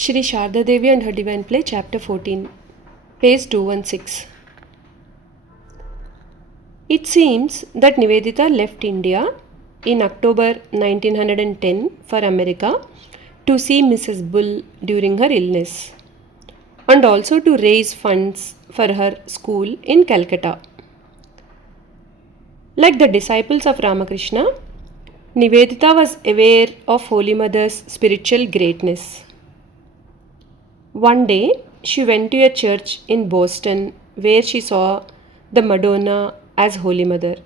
Shri Sharda Devi and Her Divine Play, Chapter 14, page 216. It seems that Nivedita left India in October 1910 for America to see Mrs. Bull during her illness and also to raise funds for her school in Calcutta. Like the disciples of Ramakrishna, Nivedita was aware of Holy Mother's spiritual greatness. One day, she went to a church in Boston where she saw the Madonna as Holy Mother.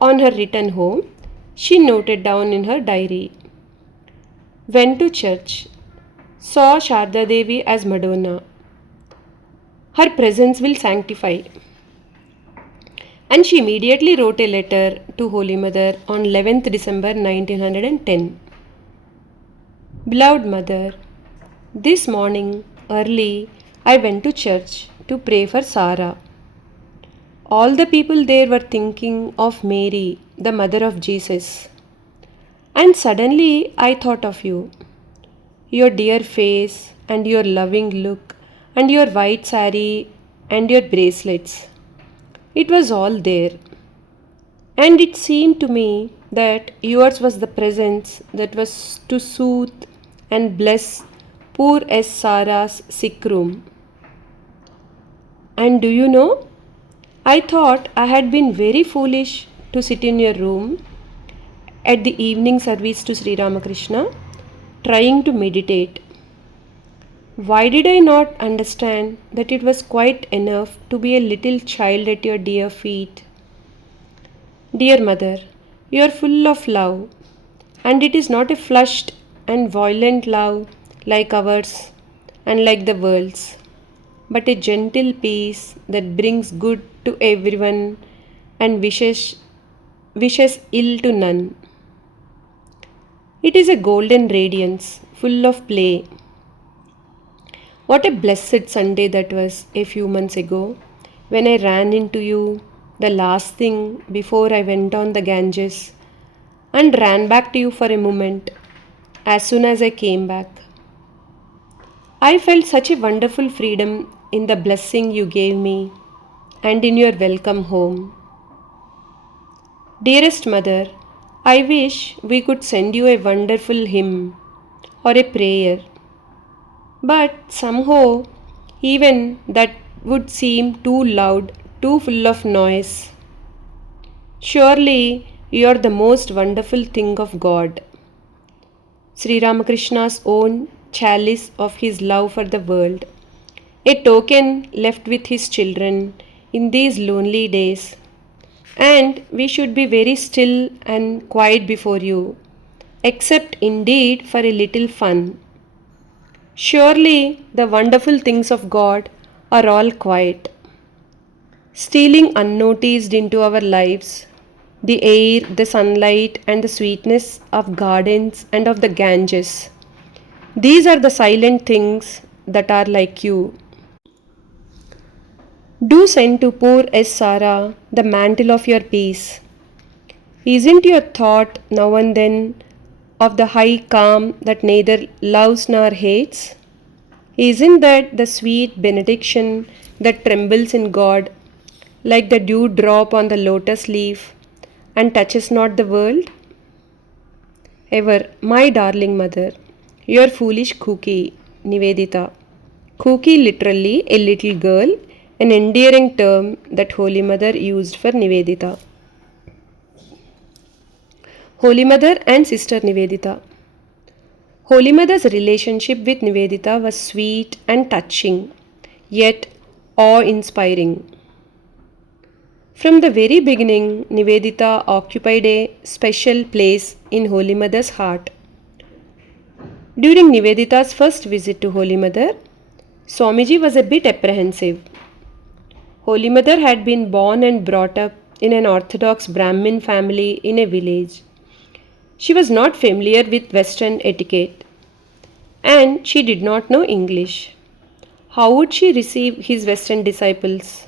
On her return home, she noted down in her diary, went to church, saw Sharda Devi as Madonna. Her presence will sanctify. And she immediately wrote a letter to Holy Mother on 11th December 1910. Beloved Mother, this morning early I went to church to pray for Sarah. All the people there were thinking of Mary, the mother of Jesus. And suddenly I thought of you. Your dear face and your loving look and your white saree and your bracelets. It was all there. And it seemed to me that yours was the presence that was to soothe and bless poor S. Sarah's sick room. And do you know, I thought I had been very foolish to sit in your room at the evening service to Sri Ramakrishna, trying to meditate. Why did I not understand that it was quite enough to be a little child at your dear feet? Dear Mother, you are full of love, and it is not a flushed and violent love like ours and like the world's, but a gentle peace that brings good to everyone and wishes ill to none. It is a golden radiance, full of play. What a blessed Sunday that was a few months ago, when I ran into you, the last thing before I went on the Ganges, and ran back to you for a moment, as soon as I came back. I felt such a wonderful freedom in the blessing you gave me and in your welcome home. Dearest Mother, I wish we could send you a wonderful hymn or a prayer, but somehow even that would seem too loud, too full of noise. Surely you are the most wonderful thing of God, Sri Ramakrishna's own chalice of his love for the world, a token left with his children in these lonely days. And we should be very still and quiet before you, except indeed for a little fun. Surely the wonderful things of God are all quiet, stealing unnoticed into our lives, the air, the sunlight, and the sweetness of gardens and of the Ganges. These are the silent things that are like you. Do send to poor S. Sarah the mantle of your peace. Isn't your thought now and then of the high calm that neither loves nor hates? Isn't that the sweet benediction that trembles in God like the dew drop on the lotus leaf and touches not the world? Ever, my darling mother, your foolish Kuki, Nivedita. Kuki literally a little girl, an endearing term that Holy Mother used for Nivedita. Holy Mother and Sister Nivedita. Holy Mother's relationship with Nivedita was sweet and touching, yet awe-inspiring. From the very beginning, Nivedita occupied a special place in Holy Mother's heart. During Nivedita's first visit to Holy Mother, Swamiji was a bit apprehensive. Holy Mother had been born and brought up in an Orthodox Brahmin family in a village. She was not familiar with Western etiquette, and she did not know English. How would she receive his Western disciples?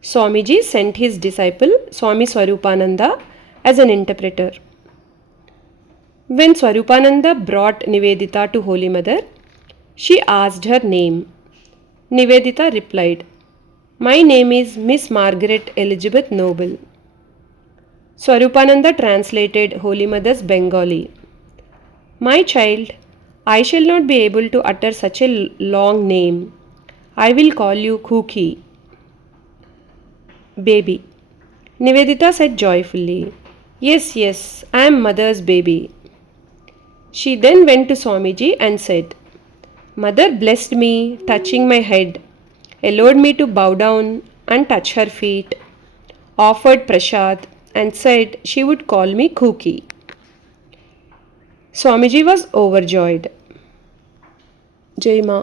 Swamiji sent his disciple, Swami Swarupananda, as an interpreter. When Swarupananda brought Nivedita to Holy Mother, she asked her name. Nivedita replied, "My name is Miss Margaret Elizabeth Noble." Swarupananda translated Holy Mother's Bengali. "My child, I shall not be able to utter such a long name. I will call you Kuki." Baby. Nivedita said joyfully, "Yes, yes, I am mother's baby." She then went to Swamiji and said, "Mother blessed me, touching my head, allowed me to bow down and touch her feet, offered prasad, and said she would call me Kuki." Swamiji was overjoyed. Jai Ma.